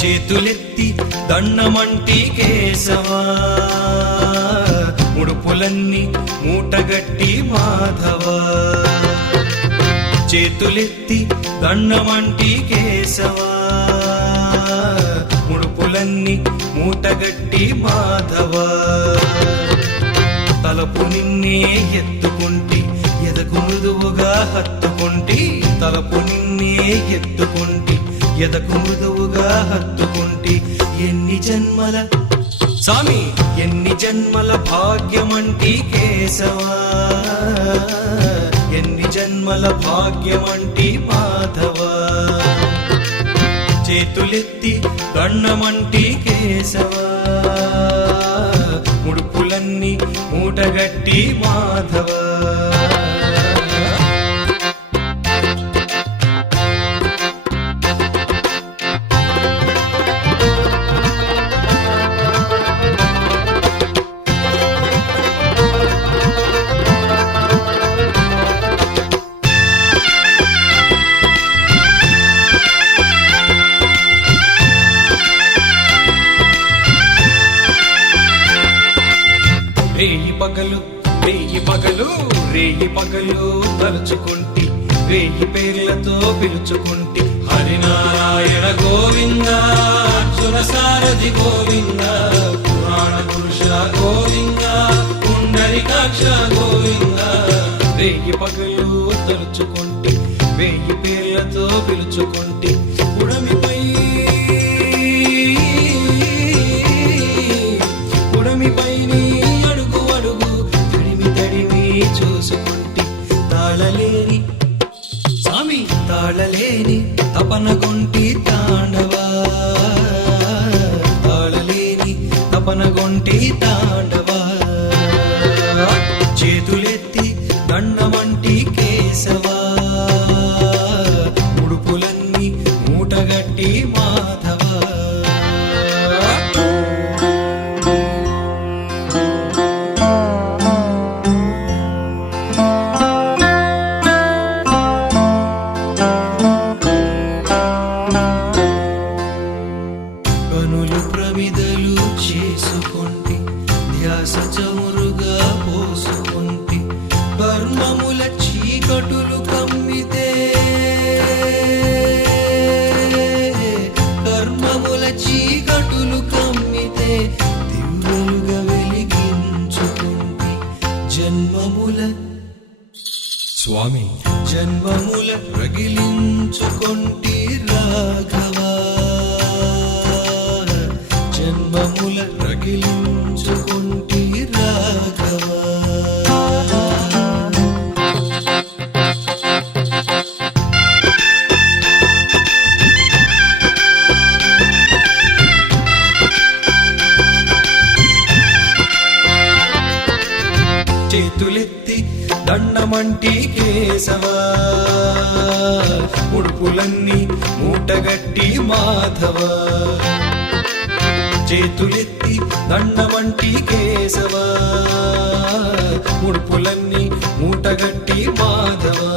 చేతులెత్తి దండమంటి కేశవా ముడుపులన్నీ మూటగట్టి మాధవా చేతులెత్తి దండమంటి కేశవా ముడుపులన్నీ మూటగట్టి మాధవా తలపు నిన్నే ఎత్తుకుంటి ఎదకు మృదువుగా హత్తుకుంటి తలపు నిన్నే ఎత్తుకుంటి ఎదకు మృదువుగా హత్తుకుంటి ఎన్ని జన్మల స్వామి ఎన్ని జన్మల భాగ్యమంటి కేశవా ఎన్ని జన్మల భాగ్యమంటి మాధవా చేతులెత్తి దండమంటి కేశవా ముడుపులన్నీ మూటగట్టి మాధవా రేయి పగలు తలుచుకుంటి రేయి పేర్లతో పిలుచుకుంటి హరినారాయణ గోవింద సురసారథి గోవింద పురాణ పురుష గోవింద పుండరీకాక్ష గోవింద రేయి పగలు తలుచుకుంటి రేయి పేర్లతో పిలుచుకుంటి ఉడమిపై నీ చూసుకుంటి తాళలేని స్వామి తాళలేని తపన కొంటి తాండవా తాళలేని తపన కొంటి తాండవా చేతులెత్తి దండమంటి కేశవా ముడుపులన్నీ మూటగట్టి మాధవా చేసుకుంటి ధ్యాస చమురుగా పోసుకుంటి కర్మముల చీకటులు కమ్మితే కర్మముల చీకటులు కమ్మితే దివ్యలుగా వెలిగించుకుంటి జన్మముల స్వామి జన్మముల రగిలించుకుంటి రాఘవా జన్మముల రగిలించుకుంటి రాఘవా చేతులెత్తి దండమంటి కేశవా ఉడుపులన్నీ మూటగట్టి మాధవా చేతులెత్తి దండమంటి కేశవా ముడుపులన్నీ మూటగట్టి మాధవా